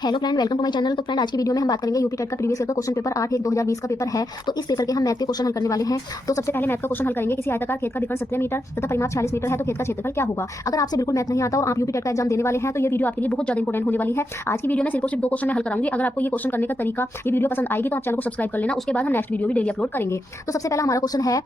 Hello friend, welcome to my channel. तो friend, आज की वीडियो में हम बात करेंगे यूपी टेट का प्रीवियस ईयर का क्वेश्चन पेपर 8/1/2020 का पेपर है। तो इस पेपर के हम मैथ के क्वेश्चन हल करने वाले हैं। तो सबसे पहले मैथ का क्वेश्चन हल करेंगे। किसी आयताकार खेत का विकर्ण 17 मीटर तथा परिमाप 40 मीटर है, तो खेत का क्षेत्रफल क्या होगा। अगर आपसे बिल्कुल मैथ नहीं आता और आप यूपी टेट का एग्जाम देने वाले हैं तो ये वीडियो आपके लिए बहुत ज्यादा इंपॉर्टेंट होने वाली है। आज की वीडियो में सिर्फ और सिर्फ 2 क्वेश्चन में हल कराऊंगी। अगर आपको ये क्वेश्चन करने का तरीका, ये वीडियो पसंद आएगी तो आप चैनल को सब्सक्राइब कर लेना। उसके बाद हम नेक्स्ट वीडियो भी डेली अपलोड करेंगे। तो सबसे पहला हमारा क्वेश्चन है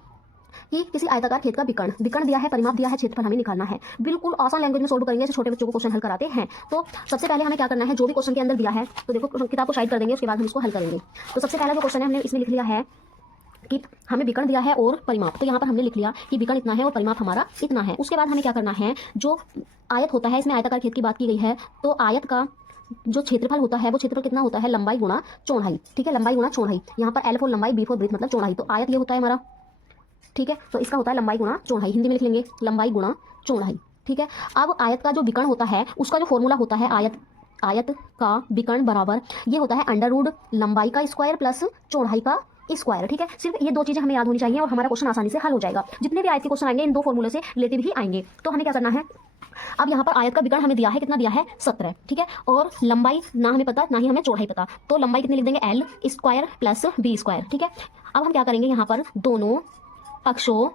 कि किसी आयताकार खेत का विकर्ण दिया है, परिमाप दिया है, क्षेत्रफल हमें निकालना है। बिल्कुल आसान लैंग्वेज में सोल्व करेंगे, जैसे छोटे बच्चों को क्वेश्चन हल कराते हैं। तो सबसे पहले हमें क्या करना है, जो भी क्वेश्चन के अंदर दिया है, तो देखो किताब को साइड कर देंगे, उसके बाद हम इसको हल करेंगे। तो सबसे पहला जो क्वेश्चन है हमने इसमें लिख लिया है कि हमें विकर्ण दिया है और परिमाप। तो यहाँ पर हमने लिख लिया कि विकर्ण इतना है और परिमाप हमारा इतना है। उसके बाद हमें क्या करना है, जो आयत होता है, इसमें आयताकार खेत की बात की गई है, तो आयत का जो क्षेत्रफल होता है वो क्षेत्रफल कितना होता है, लंबाई गुणा चौड़ाई। ठीक है, लंबाई गुणा चौड़ाई। यहाँ पर एल फॉर लंबाई, बी फॉर ब्रीथ मतलब चौड़ाई। तो आयत ये होता है हमारा, ठीक है, तो इसका होता है लंबाई गुणा चौड़ाई। हिंदी में लिख लेंगे लंबाई गुणा चौड़ाई। ठीक है, अब आयत का जो विकर्ण होता है उसका जो फॉर्मूला होता है, आयत का विकर्ण बराबर ये होता है अंडर रूट लंबाई का स्क्वायर प्लस चौड़ाई का स्क्वायर। ठीक है, सिर्फ ये 2 चीजें हमें याद होनी चाहिए और हमारा क्वेश्चन आसानी से हल हो जाएगा। जितने भी आयत के क्वेश्चन आएंगे इन 2 फॉर्मूले से रिलेटेड ही आएंगे। तो हमें क्या करना है, अब यहाँ पर आयत का विकर्ण हमें दिया है, कितना दिया है, 17। ठीक है, और लंबाई ना हमें पता ना ही हमें चौड़ाई पता, तो लंबाई कितनी लिख देंगे, L square plus B square. ठीक है, अब हम क्या करेंगे, यहाँ पर दोनों पक्षों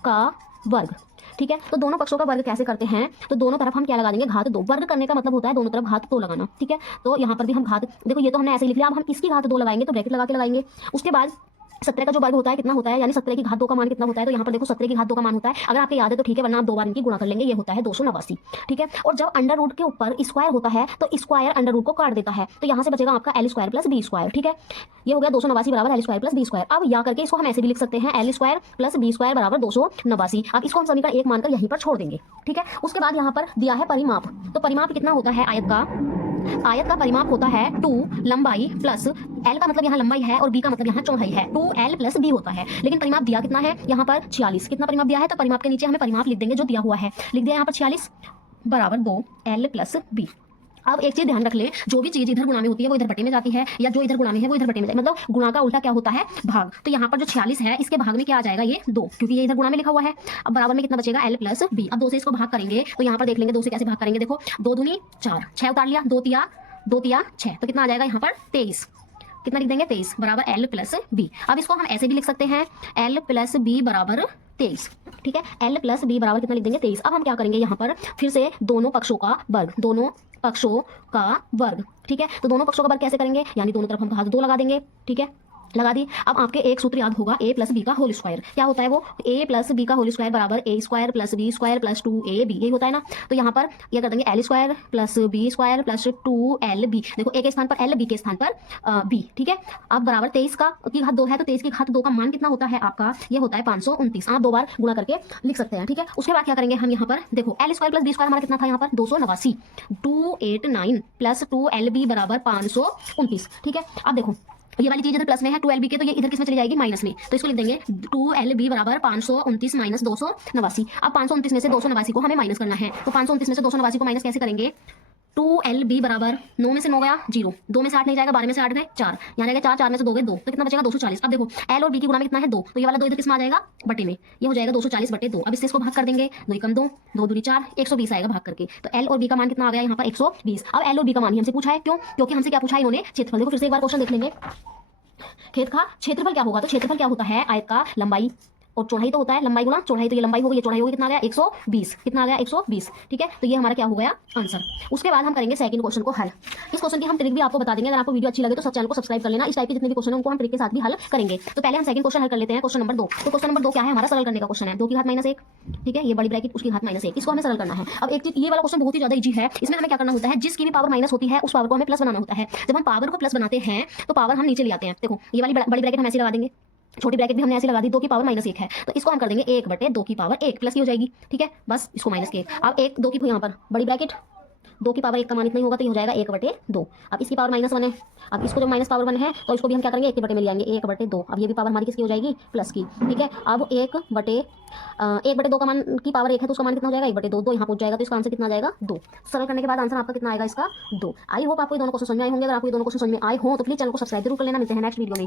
का वर्ग। ठीक है, तो दोनों पक्षों का वर्ग कैसे करते हैं, तो दोनों तरफ हम क्या लगा देंगे, घात 2। वर्ग करने का मतलब होता है दोनों तरफ घात 2 लगाना। ठीक है, तो यहाँ पर भी हम घात, देखो ये तो हमने ऐसे ही लिख लिया। अब हम इसकी घात 2 लगाएंगे तो ब्रैकेट लगा के लगाएंगे। उसके बाद 17 का जो वर्ग होता है कितना होता है, यानी 17 की घात 2 का मान कितना होता है, तो यहाँ पर देखो 17 की घात 2 का मान होता है, अगर आपको याद है तो ठीक है, वरना आप 2 बार इनकी गुणा कर लेंगे, ये होता है 289। ठीक है, और जब अंडर रूट के ऊपर स्क्वायर होता है तो स्क्वायर अंडर रूट को काट देता है, तो यहाँ से बचेगा आपका L square plus B square. ठीक है, ये हो गया 289 बराबर L square plus B square. अब या करके इसको हम ऐसे भी लिख सकते हैं, L square plus B square बराबर 289। अब इसको हम समीकरण 1 मानकर यहीं पर छोड़ देंगे। ठीक है, उसके बाद यहाँ पर दिया है परिमाप। तो परिमाप कितना होता है, आयत का परिमाप होता है 2 लंबाई प्लस एल का मतलब यहाँ लंबाई है और बी का मतलब यहाँ चौड़ाई है, 2l प्लस बी होता है। लेकिन परिमाप दिया कितना है, यहाँ पर 46। कितना परिमाप दिया है, तो परिमाप के नीचे हमें परिमाप लिख देंगे जो दिया हुआ है। लिख दिया यहाँ पर 46 बराबर 2l प्लस बी। अब एक चीज ध्यान रख ले, जो भी चीज इधर गुणा में होती है वो इधर बटे में जाती है, या जो इधर गुणा में है वो इधर बटे में जाती है। मतलब गुणा का उल्टा क्या होता है, भाग। तो यहाँ पर जो 46 है इसके भाग में क्या आ जाएगा, ये 2, क्योंकि ये इधर गुणा में लिखा हुआ है। अब बराबर में कितना बचेगा, एल प्लस बी। अब 2 से इसको भाग करेंगे तो यहाँ पर देख लेंगे 2 से कैसे भाग करेंगे। देखो 2 दूनी 4, 6 उतार लिया, 2 तिया 6, तो कितना आ जाएगा यहाँ पर 23। कितना लिख देंगे, 23 बराबर एल प्लस बी। अब इसको हम ऐसे भी लिख सकते हैं, एल प्लस बी बराबर 23। ठीक है, एल प्लस बी बराबर कितना लिख देंगे, 23। अब हम क्या करेंगे, यहाँ पर फिर से दोनों पक्षों का वर्ग, दोनों पक्षों का वर्ग। ठीक है, तो दोनों पक्षों का वर्ग कैसे करेंगे, यानी दोनों तरफ हम घात 2 लगा देंगे। ठीक है, लगा दी। अब आपके एक सूत्र याद होगा, ए प्लस बी का होल स्क्वायर। क्या होता है वो, ए प्लस बी का होल स्क्वायर बराबर A square plus B square plus 2ab, यही होता है ना। तो यहाँ पर ये कर देंगे L square plus B square plus 2lb। देखो ए के स्थान पर एल, बी के स्थान पर बी। ठीक है, अब बराबर 23 की घात 2 है, तो 23 की घात 2 का मान कितना होता है आपका, ये होता है 529। आप 2 बार गुणा करके लिख सकते हैं। ठीक है, उसके बाद क्या करेंगे हम, यहाँ पर देखो L square plus B square हमारा कितना था, यहाँ पर 289, 289 प्लस 2lb बराबर 529। ठीक है, अब देखो ये वाली चीज इधर प्लस में है 2lb के, तो ये इधर किस में चली जाएगी, माइनस में। तो इसको लिख देंगे 2lb बराबर 529 माइनस 289। अब 529 में से 289 को हमें माइनस करना है, तो 529 में से 289 को माइनस कैसे करेंगे, 2lb बराबर 9 में से 9 गया 0, 2 में से 8 नहीं जाएगा, 12 में से 8 गए 4, यहाँ रहेगा 4, 4 में से 2 गए 2, तो कितना बचेगा 240। अब देखो एल और बी की गुणा में कितना है 2, तो ये वाला 2 इधर किस में आ जाएगा, बटे में, ये हो जाएगा 240 बटे 2। अब इससे इसको भाग कर देंगे, 2 कम 2, 2 दूनी 4, 120 आएगा भाग करके। तो एल और बी का मान कितना आ गया यहाँ पर 120। अब एल और बी का मान ही हमसे पूछा है, क्यों, क्योंकि हमसे क्या पूछा है इन्होंने, क्षेत्रफल। देखो फिर से एक बार क्वेश्चन देख लेंगे, खेत का क्षेत्रफल क्या होगा, तो क्षेत्रफल क्या होता है, आयत का लंबाई और चौड़ाई तो होता है, लंबाई गुणा चौड़ाई, तो ये लंबाई होगी, ये चौड़ाई होगी, कितना आ गया 120। कितना आ गया 120। ठीक है, तो ये हमारा क्या हो गया आंसर। उसके बाद हम करेंगे सेकंड क्वेश्चन को हल। इस क्वेश्चन की हम ट्रिक भी आपको बता देंगे, अगर आपको वीडियो अच्छी लगे तो सब चैनल को सब्सक्राइब कर लेना। इस टाइप के जितने भी क्वेश्चन हैं उनको हम ट्रिक के साथ भी हल करेंगे। तो पहले हम सेकंड क्वेश्चन हल कर लेते हैं, क्वेश्चन नंबर 2। तो क्वेश्चन नंबर 2 क्या है, हमारा सरल करने का क्वेश्चन है, 2 की घात -1। ठीक है, ये बड़ी ब्रैकेट उसकी घात -1, इसको हमें सरल करना है। अब एक चीज, ये वाला क्वेश्चन बहुत ही ज्यादा इजी है। इसमें हमें क्या करना होता है, जिसकी भी पावर माइनस होती है उस पावर को हमें प्लस बनाना होता है। जब हम पावर को प्लस बनाते हैं तो पावर हम नीचे ले आते हैं। देखो ये वाली बड़ी ब्रैकेट हम ऐसे लगा देंगे, छोटी ब्रैकेट भी हमने ऐसे लगा दी, 2 की पावर -1 है, तो इसको हम कर देंगे 1 बटे 2 की पावर 1 प्लस की हो जाएगी। ठीक है, बस इसको माइनस के। अब 1 2 की यहाँ पर बड़ी ब्रैकेट, 2 की पावर 1 का मान इतना ही होगा, तो ये हो जाएगा 1 बटे 2। अब इसकी पावर -1 है, अब इसको जब माइनस पावर 1 है तो इसको भी हम क्या करेंगे 1 के बटे में ले आएंगे, 1 बटे 2। अब ये भी पावर हमारी किसकी हो जाएगी, प्लस की। ठीक है, अब 1 बटे 2 का मान की पावर 1 है, तो उसका मान कितना हो जाएगा 1 बटे 2, 2 यहाँ पहुंच जाएगा, तो इसका आंसर कितना आ जाएगा 2। सरल करने के बाद आंसर आपका कितना आएगा इसका 2। आई होप आपको ये दोनों क्वेश्चन समझ में आए होंगे। अगर आपको ये दोनों क्वेश्चन समझ में आए हो तो प्लीज चैनल को सब्सक्राइब जरूर कर लेना। मिलते हैं नेक्स्ट वीडियो में।